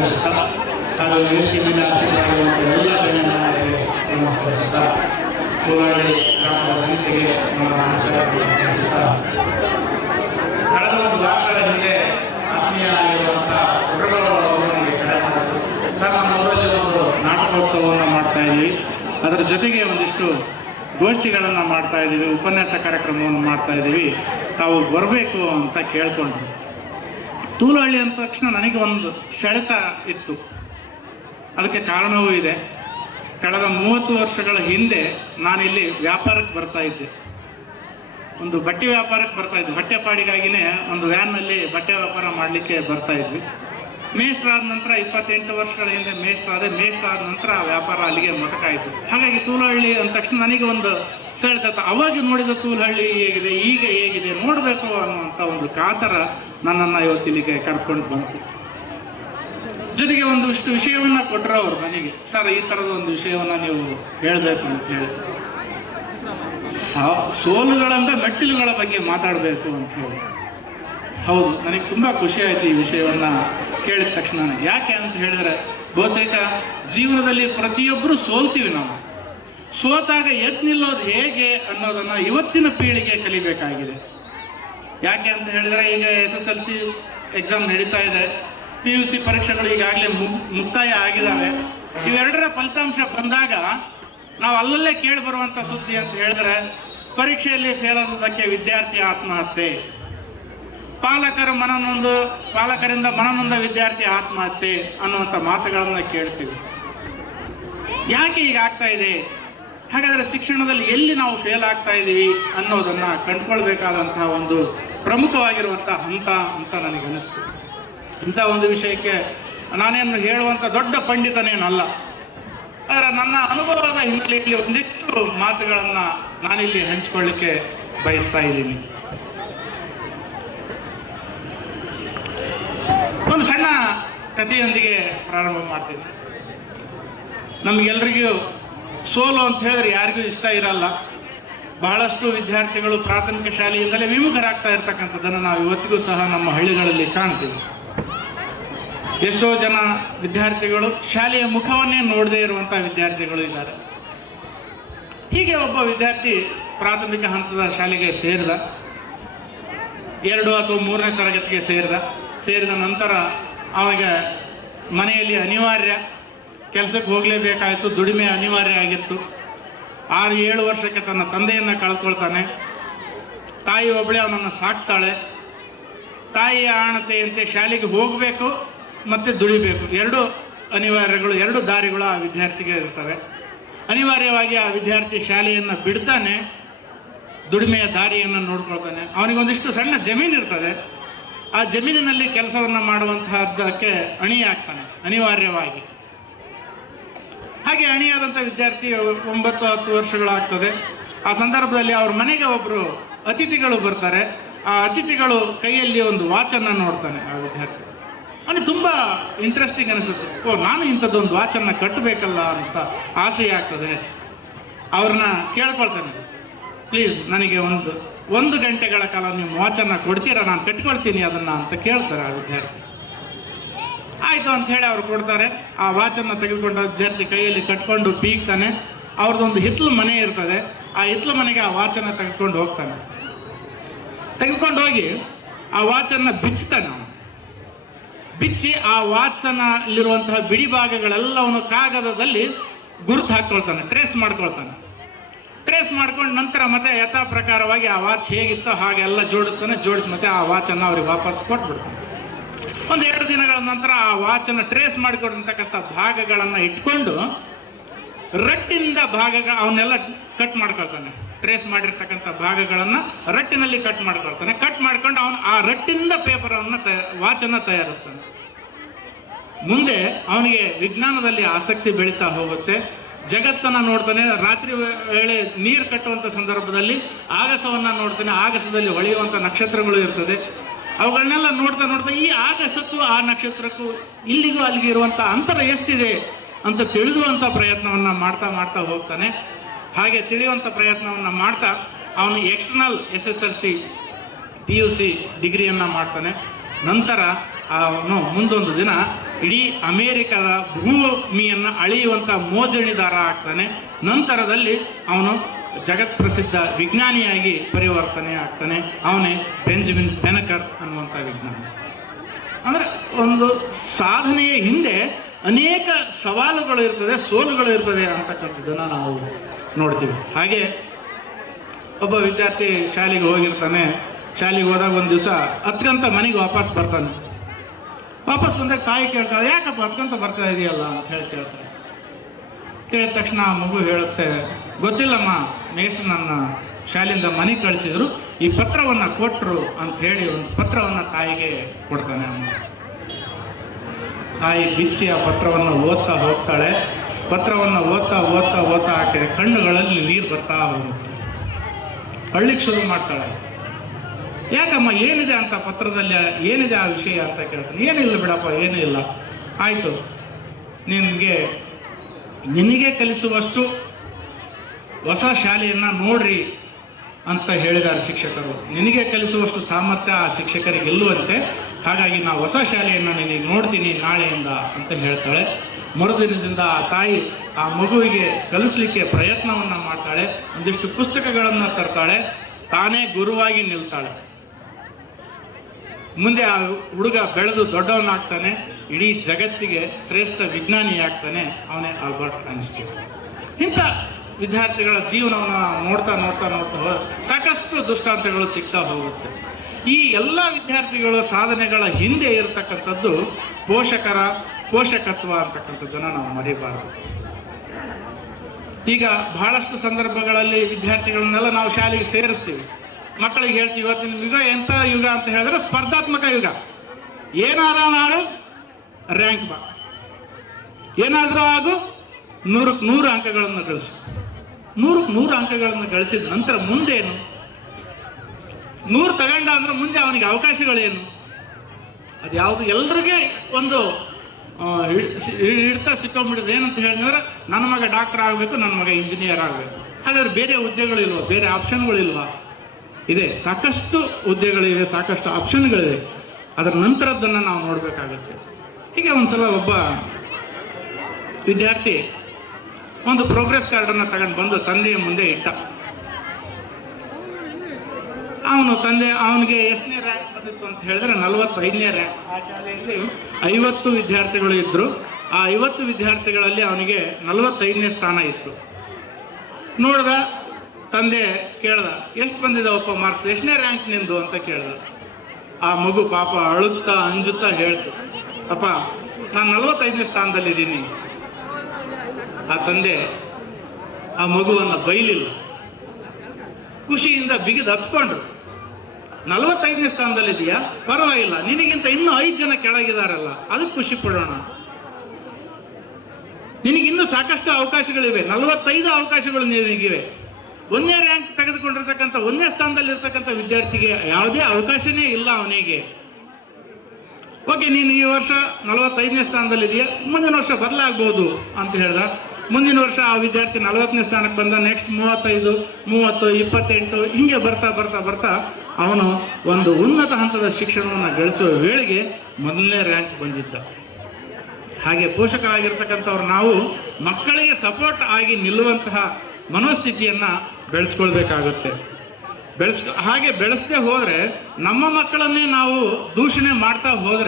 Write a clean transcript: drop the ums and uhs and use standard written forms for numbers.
ನಮಸ್ಕರಿಸ್ತಾ ಹಾಗೂ ವೇದಿಕೆ ಮೇಲೆ ಆಸಕ್ತರಾಗಿರುವಂಥ ಎಲ್ಲ ಗಣ್ಯರಿಗೆ ನಮಸ್ಕರಿಸ್ತಾ ಕೋಲಾರಿ ಗ್ರಾಮದ ಜನತೆಗೆ ನಮ್ಮ ನಮಸ್ಕಾರ. ಕಳೆದ ಒಂದು ವಾರಗಳ ಹಿಂದೆ ಆತ್ಮೀಯರಾಗಿರುವಂಥ ದೊಡ್ಡಗೌಡರು ನಮಗೆ ಕರೆ ಮಾಡಿದ್ರು. ಸರ್, ನಮ್ಮ ಊರಲ್ಲಿ ಒಂದು ನಾಟಕೋತ್ಸವವನ್ನು ಮಾಡ್ತಾ ಇದ್ವಿ, ಅದರ ಜೊತೆಗೆ ಒಂದಿಷ್ಟು ಗೋಷ್ಠಿಗಳನ್ನು ಮಾಡ್ತಾ ಇದ್ದೀವಿ, ಉಪನ್ಯಾಸ ಕಾರ್ಯಕ್ರಮವನ್ನು ಮಾಡ್ತಾ ಇದ್ದೀವಿ, ತಾವು ಬರಬೇಕು ಅಂತ ಕೇಳ್ಕೊಂಡ್ರು. ತೂಲಹಳ್ಳಿ ಅಂದ ತಕ್ಷಣ ನನಗೆ ಒಂದು ಸೆಳೆತ ಇತ್ತು. ಅದಕ್ಕೆ ಕಾರಣವೂ ಇದೆ. ಕಳೆದ 30 ವರ್ಷಗಳ ಹಿಂದೆ ನಾನಿಲ್ಲಿ ವ್ಯಾಪಾರಕ್ಕೆ ಬರ್ತಾ ಇದ್ದೆ, ಒಂದು ಬಟ್ಟೆ ವ್ಯಾಪಾರಕ್ಕೆ ಬರ್ತಾ ಇದ್ವಿ. ಹೊಟ್ಟೆಪಾಡಿಗಾಗಿನೇ ಒಂದು ವ್ಯಾನ್ನಲ್ಲಿ ಬಟ್ಟೆ ವ್ಯಾಪಾರ ಮಾಡಲಿಕ್ಕೆ ಬರ್ತಾ ಇದ್ವಿ. ಮೇಷ್ಟ್ರಾದ ನಂತರ 28 ವರ್ಷಗಳ ಹಿಂದೆ ಮೇಷ್ಟ್ರಾದ ನಂತರ ಆ ವ್ಯಾಪಾರ ಅಲ್ಲಿಗೆ ಮೊಟಕಾಯಿತು. ಹಾಗಾಗಿ ತೂಲಹಳ್ಳಿ ಅಂದ ತಕ್ಷಣ ನನಗೆ ಒಂದು ಸೆಳೆತ. ಅವಾಗ ನೋಡಿದ ತೂಲಹಳ್ಳಿ ಹೇಗಿದೆ, ಈಗ ಹೇಗಿದೆ ನೋಡಬೇಕು ಅನ್ನುವಂಥ ಒಂದು ಕಾತರ ನನ್ನನ್ನು ಇವತ್ತಿಲ್ಲಿಗೆ ಕರ್ಕೊಂಡು ಬಂತು. ಜೊತೆಗೆ ಒಂದಿಷ್ಟು ವಿಷಯವನ್ನು ಕೊಟ್ಟರು ಅವರು ನನಗೆ. ಸರ್, ಈ ಥರದ ಒಂದು ವಿಷಯವನ್ನು ನೀವು ಹೇಳಬೇಕು ಅಂತ ಹೇಳಿ, ಸೋಲುಗಳಂತ ಮೆಟ್ಟಿಲುಗಳ ಬಗ್ಗೆ ಮಾತಾಡಬೇಕು ಅಂತ ಹೇಳಿ. ಹೌದು, ನನಗೆ ತುಂಬ ಖುಷಿ ಆಯಿತು ಈ ವಿಷಯವನ್ನು ಕೇಳಿದ ತಕ್ಷಣ. ಯಾಕೆ ಅಂತ ಹೇಳಿದ್ರೆ, ಬಹುತೇಕ ಜೀವನದಲ್ಲಿ ಪ್ರತಿಯೊಬ್ಬರು ಸೋಲ್ತೀವಿ. ನಾವು ಸೋತಾಗ ಎದ್ದು ನಿಲ್ಲೋದು ಹೇಗೆ ಅನ್ನೋದನ್ನು ಇವತ್ತಿನ ಪೀಳಿಗೆ ಕಲಿಬೇಕಾಗಿದೆ. ಯಾಕೆ ಅಂತ ಹೇಳಿದರೆ, ಈಗ SSLC ಎಕ್ಸಾಮ್ ನಡೀತಾ ಇದೆ, PUC ಪರೀಕ್ಷೆಗಳು ಈಗಾಗಲೇ ಮುಕ್ತಾಯ ಆಗಿದ್ದಾವೆ. ಇವೆರಡರ ಫಲಿತಾಂಶ ಬಂದಾಗ ನಾವು ಅಲ್ಲಲ್ಲೇ ಕೇಳಿ ಬರುವಂಥ ಸುದ್ದಿ ಅಂತ ಹೇಳಿದ್ರೆ, ಪರೀಕ್ಷೆಯಲ್ಲಿ ಫೇಲ್ ಆದದಕ್ಕೆ ವಿದ್ಯಾರ್ಥಿ ಆತ್ಮಹತ್ಯೆ, ಪಾಲಕರಿಂದ ಮನನೊಂದ ವಿದ್ಯಾರ್ಥಿ ಆತ್ಮಹತ್ಯೆ ಅನ್ನುವಂಥ ಮಾತುಗಳನ್ನು ಕೇಳ್ತೀವಿ. ಯಾಕೆ ಈಗ ಆಗ್ತಾ ಇದೆ? ಹಾಗಾದರೆ ಶಿಕ್ಷಣದಲ್ಲಿ ಎಲ್ಲಿ ನಾವು ಫೇಲ್ ಆಗ್ತಾ ಇದ್ದೀವಿ ಅನ್ನೋದನ್ನು ಕಂಡುಕೊಳ್ಬೇಕಾದಂತಹ ಒಂದು ಪ್ರಮುಖವಾಗಿರುವಂಥ ಹಂತ ಅಂತ ನನಗೆ ಅನಿಸ್ತು. ಇಂಥ ಒಂದು ವಿಷಯಕ್ಕೆ ನಾನೇನು ಹೇಳುವಂಥ ದೊಡ್ಡ ಪಂಡಿತನೇನಲ್ಲ, ಆದರೆ ನನ್ನ ಅನುಭವದ ಹಿನ್ನೆಲೆಯಲ್ಲಿ ಒಂದಿಷ್ಟು ಮಾತುಗಳನ್ನು ನಾನಿಲ್ಲಿ ಹಂಚಿಕೊಳ್ಳಿಕ್ಕೆ ಬಯಸ್ತಾ ಇದ್ದೀನಿ. ಒಂದು ಸಣ್ಣ ಕಥೆಯೊಂದಿಗೆ ಪ್ರಾರಂಭ ಮಾಡ್ತೀನಿ. ನಮಗೆಲ್ಲರಿಗೂ ಸೋಲು ಅಂತ ಹೇಳಿದ್ರೆ ಯಾರಿಗೂ ಇಷ್ಟ ಇರಲ್ಲ. ಬಹಳಷ್ಟು ವಿದ್ಯಾರ್ಥಿಗಳು ಪ್ರಾಥಮಿಕ ಶಾಲೆಯಿಂದಲೇ ವಿಮುಖರಾಗ್ತಾ ಇರ್ತಕ್ಕಂಥದ್ದನ್ನು ನಾವು ಇವತ್ತಿಗೂ ಸಹ ನಮ್ಮ ಹಳ್ಳಿಗಳಲ್ಲಿ ಕಾಣ್ತೀವಿ. ಎಷ್ಟೋ ಜನ ವಿದ್ಯಾರ್ಥಿಗಳು ಶಾಲೆಯ ಮುಖವನ್ನೇ ನೋಡದೇ ಇರುವಂಥ ವಿದ್ಯಾರ್ಥಿಗಳು ಇದ್ದಾರೆ. ಹೀಗೆ ಒಬ್ಬ ವಿದ್ಯಾರ್ಥಿ ಪ್ರಾಥಮಿಕ ಹಂತದ ಶಾಲೆಗೆ ಸೇರಿದ, 2 ಅಥವಾ 3ನೇ ತರಗತಿಗೆ ಸೇರಿದ ನಂತರ ಅವನಿಗೆ ಮನೆಯಲ್ಲಿ ಅನಿವಾರ್ಯ ಕೆಲಸಕ್ಕೆ ಹೋಗಲೇಬೇಕಾಯಿತು, ದುಡಿಮೆ ಅನಿವಾರ್ಯ ಆಗಿತ್ತು. 6-7 ವರ್ಷಕ್ಕೆ ತನ್ನ ತಂದೆಯನ್ನು ಕಳ್ಕೊಳ್ತಾನೆ. ತಾಯಿ ಒಬ್ಬಳೇ ಅವನನ್ನು ಸಾಕ್ತಾಳೆ. ತಾಯಿಯ ಆಣತೆಯಂತೆ ಶಾಲೆಗೆ ಹೋಗಬೇಕು ಮತ್ತು ದುಡಿಬೇಕು, 2 ಅನಿವಾರ್ಯಗಳು, 2 ದಾರಿಗಳು ಆ ವಿದ್ಯಾರ್ಥಿಗೆ ಇರ್ತವೆ. ಅನಿವಾರ್ಯವಾಗಿ ಆ ವಿದ್ಯಾರ್ಥಿ ಶಾಲೆಯನ್ನು ಬಿಡ್ತಾನೆ, ದುಡಿಮೆಯ ದಾರಿಯನ್ನು ನೋಡ್ಕೊಳ್ತಾನೆ. ಅವನಿಗೊಂದಿಷ್ಟು ಸಣ್ಣ ಜಮೀನು ಇರ್ತದೆ, ಆ ಜಮೀನಿನಲ್ಲಿ ಕೆಲಸವನ್ನು ಮಾಡುವಂತಹದ್ದಕ್ಕೆ ಅಣಿಯಾಗ್ತಾನೆ ಅನಿವಾರ್ಯವಾಗಿ. ಹಾಗೆ ಅಣಿಯಾದಂಥ ವಿದ್ಯಾರ್ಥಿ 9-10 ವರ್ಷಗಳಾಗ್ತದೆ. ಆ ಸಂದರ್ಭದಲ್ಲಿ ಅವ್ರ ಮನೆಗೆ ಒಬ್ಬರು ಅತಿಥಿಗಳು ಬರ್ತಾರೆ. ಆ ಅತಿಥಿಗಳು ಕೈಯಲ್ಲಿ ಒಂದು ವಾಚನ್ನು ನೋಡ್ತಾನೆ ಆ ವಿದ್ಯಾರ್ಥಿ. ಅವನಿಗೆ ತುಂಬ ಇಂಟ್ರೆಸ್ಟಿಂಗ್ ಅನಿಸುತ್ತೆ. ನಾನು ಇಂಥದ್ದೊಂದು ವಾಚನ್ನು ಕಟ್ಟಬೇಕಲ್ಲ ಅಂತ ಆಸೆ ಆಗ್ತದೆ. ಅವ್ರನ್ನ ಕೇಳ್ಕೊಳ್ತಾನೆ, ಪ್ಲೀಸ್ ನನಗೆ ಒಂದು ಗಂಟೆಗಳ ಕಾಲ ನೀವು ವಾಚನ್ನು ಕೊಡ್ತೀರಾ, ನಾನು ಕಟ್ಕೊಳ್ತೀನಿ ಅದನ್ನು ಅಂತ ಕೇಳ್ತಾರೆ ಆ ವಿದ್ಯಾರ್ಥಿ. ಆಯಿತು ಅಂತ ಹೇಳಿ ಅವ್ರು ಕೊಡ್ತಾರೆ. ಆ ವಾಚನ್ನು ತೆಗೆದುಕೊಂಡ ವಿದ್ಯಾರ್ಥಿ ಕೈಯಲ್ಲಿ ಕಟ್ಕೊಂಡು ಪೀಕ್ತಾನೆ. ಅವ್ರದ್ದೊಂದು ಹಿತ್ತಲು ಮನೆ ಇರ್ತದೆ, ಆ ಹಿತ್ತಲು ಮನೆಗೆ ಆ ವಾಚನ್ನು ತೆಗೆದುಕೊಂಡು ಹೋಗ್ತಾನೆ. ತೆಗೆದುಕೊಂಡು ಹೋಗಿ ಆ ವಾಚನ್ನು ಬಿಚ್ತಾನೆ. ಅವನು ಬಿಚ್ಚಿ ಆ ವಾಚನಲ್ಲಿರುವಂತಹ ಬಿಡಿ ಭಾಗಗಳೆಲ್ಲವನ್ನು ಕಾಗದದಲ್ಲಿ ಗುರುತು ಹಾಕ್ಕೊಳ್ತಾನೆ, ಟ್ರೇಸ್ ಮಾಡ್ಕೊಂಡು ನಂತರ ಮತ್ತೆ ಯಥಾ ಪ್ರಕಾರವಾಗಿ ಆ ವಾಚ್ ಹೇಗಿತ್ತೋ ಹಾಗೆಲ್ಲ ಜೋಡಿಸಿ ಮತ್ತೆ ಆ ವಾಚನ್ನು ಅವ್ರಿಗೆ ವಾಪಸ್ ಕೊಟ್ಬಿಡ್ತಾನೆ. 1-2 ದಿನಗಳ ನಂತರ ಆ ವಾಚನ್ನು ಟ್ರೇಸ್ ಮಾಡಿಕೊಡಿರ್ತಕ್ಕಂಥ ಭಾಗಗಳನ್ನು ಇಟ್ಕೊಂಡು ರಟ್ಟಿನಿಂದ ಅವನ್ನೆಲ್ಲ ಕಟ್ ಮಾಡ್ಕೊಳ್ತಾನೆ. ಟ್ರೇಸ್ ಮಾಡಿರ್ತಕ್ಕಂಥ ಭಾಗಗಳನ್ನು ರಟ್ಟಿನಲ್ಲಿ ಕಟ್ ಮಾಡ್ಕೊಂಡು ಅವನು ಆ ರಟ್ಟಿನಿಂದ ವಾಚನ್ನು ತಯಾರಿಸ್ತಾನೆ. ಮುಂದೆ ಅವನಿಗೆ ವಿಜ್ಞಾನದಲ್ಲಿ ಆಸಕ್ತಿ ಬೆಳೀತಾ ಹೋಗುತ್ತೆ. ಜಗತ್ತನ್ನು ನೋಡ್ತಾನೆ. ರಾತ್ರಿ ವೇಳೆ ನೀರು ಕಟ್ಟುವಂಥ ಸಂದರ್ಭದಲ್ಲಿ ಆಗಸವನ್ನು ನೋಡ್ತಾನೆ. ಆಗಸದಲ್ಲಿ ಹೊಳೆಯುವಂಥ ನಕ್ಷತ್ರಗಳು ಇರ್ತದೆ. ಅವುಗಳನ್ನೆಲ್ಲ ನೋಡ್ತಾ ಈ ಆಗಸಕ್ಕೂ ಆ ನಕ್ಷತ್ರಕ್ಕೂ ಇಲ್ಲಿಗೂ ಅಲ್ಲಿಗೆ ಇರುವಂಥ ಅಂತರ ಎಷ್ಟಿದೆ ಅಂತ ತಿಳಿದುವಂಥ ಪ್ರಯತ್ನವನ್ನು ಮಾಡ್ತಾ ಹೋಗ್ತಾನೆ. ಹಾಗೆ ತಿಳಿಯುವಂಥ ಪ್ರಯತ್ನವನ್ನು ಮಾಡ್ತಾ ಅವನು ಎಕ್ಸ್ಟರ್ನಲ್ SSLC PUC ಡಿಗ್ರಿಯನ್ನು ಮಾಡ್ತಾನೆ. ನಂತರ ಅವನು ಮುಂದೊಂದು ದಿನ ಇಡೀ ಅಮೇರಿಕದ ಭೂಮಿಯನ್ನು ಅಳೆಯುವಂಥ ಮೋಜಣಿದಾರ ಆಗ್ತಾನೆ. ನಂತರದಲ್ಲಿ ಅವನು ಜಗತ್ ಪ್ರಸಿದ್ಧ ವಿಜ್ಞಾನಿಯಾಗಿ ಪರಿವರ್ತನೆ ಆಗ್ತಾನೆ. ಅವನೇ ಬೆಂಜಮಿನ್ ಪೆನಕರ್ ಅನ್ನುವಂಥ ವಿಜ್ಞಾನಿ. ಅಂದರೆ ಒಂದು ಸಾಧನೆಯ ಹಿಂದೆ ಅನೇಕ ಸವಾಲುಗಳು ಇರ್ತದೆ, ಸೋಲುಗಳು ಇರ್ತದೆ ಅಂತಕ್ಕಂಥದ್ದನ್ನು ನಾವು ನೋಡ್ತೀವಿ. ಹಾಗೆ ಒಬ್ಬ ವಿದ್ಯಾರ್ಥಿ ಶಾಲೆಗೆ ಹೋಗಿರ್ತಾನೆ. ಶಾಲೆಗೆ ಹೋದಾಗ ಒಂದು ದಿವಸ ಹತ್ಕಂತ ಮನೆಗೆ ವಾಪಸ್ ಬರ್ತಾನೆ. ವಾಪಸ್ ಬಂದಾಗ ತಾಯಿ ಕೇಳ್ತಾಳೆ, ಯಾಕಪ್ಪ ಹತ್ಕಂತ ಬರ್ತಾ ಇದೆಯಲ್ಲ ಅಂತ ಕೇಳ್ತಾಳೆ. ಕೇಳಿದ ತಕ್ಷಣ ಆ ಮಗು ಹೇಳುತ್ತೆ, ಗೊತ್ತಿಲ್ಲಮ್ಮ, ಮೇಷ್ಟ್ರು ನನ್ನ ಶಾಲೆಯಿಂದ ಮನೆಗೆ ಕಳಿಸಿದ್ರು, ಈ ಪತ್ರವನ್ನು ಕೊಟ್ಟರು ಅಂತ ಹೇಳಿ ಒಂದು ಪತ್ರವನ್ನು ತಾಯಿಗೆ ಕೊಡ್ತಾನೆ. ತಾಯಿ ಬಿಚ್ಚಿ ಆ ಪತ್ರವನ್ನು ಓದ್ತಾ ಹೋಗ್ತಾಳೆ. ಪತ್ರವನ್ನು ಓದ್ತಾ ಓದ್ತಾ ಓದ್ತಾ ಆಕೆ ಕಣ್ಣುಗಳಲ್ಲಿ ನೀರು ಬರ್ತಾ ಹೋಗುತ್ತೆ. ಅಳ್ಳಿಕ್ಕೆ ಶುರು ಮಾಡ್ತಾಳೆ. ಯಾಕಮ್ಮ, ಏನಿದೆ ಅಂತ ಪತ್ರದಲ್ಲಿ, ಏನಿದೆ ಆ ವಿಷಯ ಅಂತ ಕೇಳ್ತಾನೆ. ಏನಿಲ್ಲ ಬಿಡಪ್ಪ, ಏನೂ ಇಲ್ಲ. ಆಯಿತು, ನಿನಗೆ ಕಲಿಸುವಷ್ಟು ಹೊಸ ಶಾಲೆಯನ್ನು ನೋಡ್ರಿ ಅಂತ ಹೇಳಿದ್ದಾರೆ ಶಿಕ್ಷಕರು. ನಿನಗೆ ಕಲಿಸುವಷ್ಟು ಸಾಮರ್ಥ್ಯ ಆ ಶಿಕ್ಷಕರಿಗೆ ಇಲ್ಲುವಂತೆ, ಹಾಗಾಗಿ ನಾವು ಹೊಸ ಶಾಲೆಯನ್ನು ನಿನಗೆ ನೋಡ್ತೀನಿ ನಾಳೆಯಿಂದ ಅಂತ ಹೇಳ್ತಾಳೆ. ಮರುದಿನದಿಂದ ಆ ತಾಯಿ ಆ ಮಗುವಿಗೆ ಕಲಿಸ್ಲಿಕ್ಕೆ ಪ್ರಯತ್ನವನ್ನು ಮಾಡ್ತಾಳೆ. ಒಂದಿಷ್ಟು ಪುಸ್ತಕಗಳನ್ನು ತರ್ತಾಳೆ. ತಾನೇ ಗುರುವಾಗಿ ನಿಲ್ತಾಳೆ. ಮುಂದೆ ಆ ಹುಡುಗ ಬೆಳೆದು ದೊಡ್ಡವನಾಗ್ತಾನೆ. ಇಡೀ ಜಗತ್ತಿಗೆ ಶ್ರೇಷ್ಠ ವಿಜ್ಞಾನಿ ಆಗ್ತಾನೆ. ಅವನೇ ಆಲ್ಬರ್ಟ್ ಐನ್ಸ್ಟೀನ್. ಇಂಥ ವಿದ್ಯಾರ್ಥಿಗಳ ಜೀವನವನ್ನು ನೋಡ್ತಾ ನೋಡ್ತಾ ನೋಡ್ತಾ ಸಾಕಷ್ಟು ದೃಷ್ಟಾಂತಗಳು ಸಿಗ್ತಾ ಹೋಗುತ್ತೆ. ಈ ಎಲ್ಲ ವಿದ್ಯಾರ್ಥಿಗಳ ಸಾಧನೆಗಳ ಹಿಂದೆ ಇರತಕ್ಕಂಥದ್ದು ಪೋಷಕತ್ವ ಅಂತಕ್ಕಂಥದ್ದನ್ನು ನಾವು ಮರಿಬಾರದು. ಈಗ ಬಹಳಷ್ಟು ಸಂದರ್ಭಗಳಲ್ಲಿ ವಿದ್ಯಾರ್ಥಿಗಳನ್ನೆಲ್ಲ ನಾವು ಶಾಲೆಗೆ ಸೇರಿಸ್ತೀವಿ. ಮಕ್ಕಳಿಗೆ ಹೇಳ್ತೀವಿ, ಇವತ್ತಿನ ಯುಗ ಎಂಥ ಯುಗ ಅಂತ ಹೇಳಿದ್ರೆ ಸ್ಪರ್ಧಾತ್ಮಕ ಯುಗ. ಏನಾದರೂ ಮಾಡು, ರ್ಯಾಂಕ್ ಬಾ, ಏನಾದರೂ ಆಗು, 100 ಅಂಕಗಳನ್ನು ಗಳಿಸು. 100 ಅಂಕಗಳನ್ನು ಗಳಿಸಿದ ನಂತರ ಮುಂದೇನು? 100 ತಗೊಂಡ ಅಂದ್ರೆ ಮುಂದೆ ಅವನಿಗೆ ಅವಕಾಶಗಳೇನು? ಅದು ಯಾವುದು ಎಲ್ರಿಗೆ ಒಂದು ಹಿಡ್ತಾ ಸಿಕ್ಕೊಂಡ್ಬಿಟ್ಟಿದೆ. ಏನಂತ ಹೇಳಿದ್ರೆ, ನನ್ನ ಮಗ ಡಾಕ್ಟರ್ ಆಗಬೇಕು, ನನ್ನ ಮಗ ಇಂಜಿನಿಯರ್ ಆಗಬೇಕು. ಹಾಗಾದ್ರೆ ಬೇರೆ ಹುದ್ದೆಗಳಿಲ್ವ? ಬೇರೆ ಆಪ್ಷನ್ಗಳಿಲ್ವಾ? ಇದೆ, ಸಾಕಷ್ಟು ಹುದ್ದೆಗಳಿವೆ, ಸಾಕಷ್ಟು ಆಪ್ಷನ್ಗಳಿವೆ. ಅದರ ನಂತರದ್ದನ್ನು ನಾವು ನೋಡಬೇಕಾಗುತ್ತೆ. ಹೀಗೆ ಒಂದ್ಸಲ ಒಬ್ಬ ವಿದ್ಯಾರ್ಥಿ ಒಂದು ಪ್ರೋಗ್ರೆಸ್ ಕಾರ್ಡನ್ನು ತಗೊಂಡು ಬಂದು ತಂದೆಯ ಮುಂದೆ ಇಟ್ಟ. ಅವನಿಗೆ ಎಷ್ಟನೇ ರ್ಯಾಂಕ್ ಬಂದಿತ್ತು ಅಂತ ಹೇಳಿದ್ರೆ 45ನೇ ರ್ಯಾಂಕ್. ಆ ಶಾಲೆಯಲ್ಲಿ 50 ವಿದ್ಯಾರ್ಥಿಗಳು ಇದ್ದರು. ಆ 50 ವಿದ್ಯಾರ್ಥಿಗಳಲ್ಲಿ ಅವನಿಗೆ 45ನೇ ಸ್ಥಾನ ಇತ್ತು. ನೋಡ್ದ, ತಂದೆ ಕೇಳ್ದ, ಎಷ್ಟು ಬಂದಿದ್ದಾವಪ್ಪ ಮಾರ್ಕ್ಸ್, ಎಷ್ಟನೇ ರ್ಯಾಂಕ್ ನಿಂದು ಅಂತ ಕೇಳ್ದ. ಆ ಮಗು ಪಾಪ ಅಳುತ್ತಾ ಅಂಜುತ್ತಾ ಹೇಳ್ತು, ಅಪ್ಪ ನಾನು 45ನೇ ಸ್ಥಾನದಲ್ಲಿದ್ದೀನಿ. ಆ ತಂದೆ ಆ ಮಗುವನ್ನು ಬೈಲಿಲ್ಲ, ಖುಷಿಯಿಂದ ಬಿಗಿದು ಹತ್ಕೊಂಡ್ರು. 45ನೇ ಸ್ಥಾನದಲ್ಲಿದೆಯಾ, ಪರವಾಗಿಲ್ಲ, ನಿನಗಿಂತ ಇನ್ನೂ 5 ಜನ ಕೆಳಗಿದಾರಲ್ಲ, ಅದಕ್ಕೆ ಖುಷಿ ಪಡೋಣ. ನಿನಗಿನ್ನೂ ಸಾಕಷ್ಟು ಅವಕಾಶಗಳಿವೆ, 45 ಅವಕಾಶಗಳು ನಿನಗಿವೆ. 1ನೇ ರ್ಯಾಂಕ್ ತೆಗೆದುಕೊಂಡಿರ್ತಕ್ಕಂಥ 1ನೇ ಸ್ಥಾನದಲ್ಲಿರ್ತಕ್ಕಂಥ ವಿದ್ಯಾರ್ಥಿಗೆ ಯಾವುದೇ ಅವಕಾಶನೇ ಇಲ್ಲ ಅವನಿಗೆ. ಓಕೆ, ನೀನು ಈ ವರ್ಷ 45ನೇ ಸ್ಥಾನದಲ್ಲಿದೆಯಾ, ಮುಂದಿನ ವರ್ಷ ಬದಲಾಗ್ಬೋದು ಅಂತ ಹೇಳ್ದ. ಮುಂದಿನ ವರ್ಷ ಆ ವಿದ್ಯಾರ್ಥಿ 40ನೇ ಸ್ಥಾನಕ್ಕೆ ಬಂದ. ನೆಕ್ಸ್ಟ್ 35, 30, 28 ಹಿಂಗೆ ಬರ್ತಾ ಬರ್ತಾ ಬರ್ತಾ ಅವನು ಒಂದು ಉನ್ನತ ಹಂತದ ಶಿಕ್ಷಣವನ್ನು ಗಳಿಸುವ ವೇಳೆಗೆ 1ನೇ ರ್ಯಾಂಕ್ ಬಂದಿದ್ದ. ಹಾಗೆ ಪೋಷಕರಾಗಿರ್ತಕ್ಕಂಥವ್ರು ನಾವು ಮಕ್ಕಳಿಗೆ ಸಪೋರ್ಟ್ ಆಗಿ ನಿಲ್ಲುವಂತಹ ಮನೋಸ್ಥಿತಿಯನ್ನು ಬೆಳೆಸ್ಕೊಳ್ಬೇಕಾಗುತ್ತೆ. ಹಾಗೆ ಬೆಳೆಸದೆ ಹೋದರೆ, ನಮ್ಮ ಮಕ್ಕಳನ್ನೇ ನಾವು ದೂಷಣೆ ಮಾಡ್ತಾ ಹೋದರೆ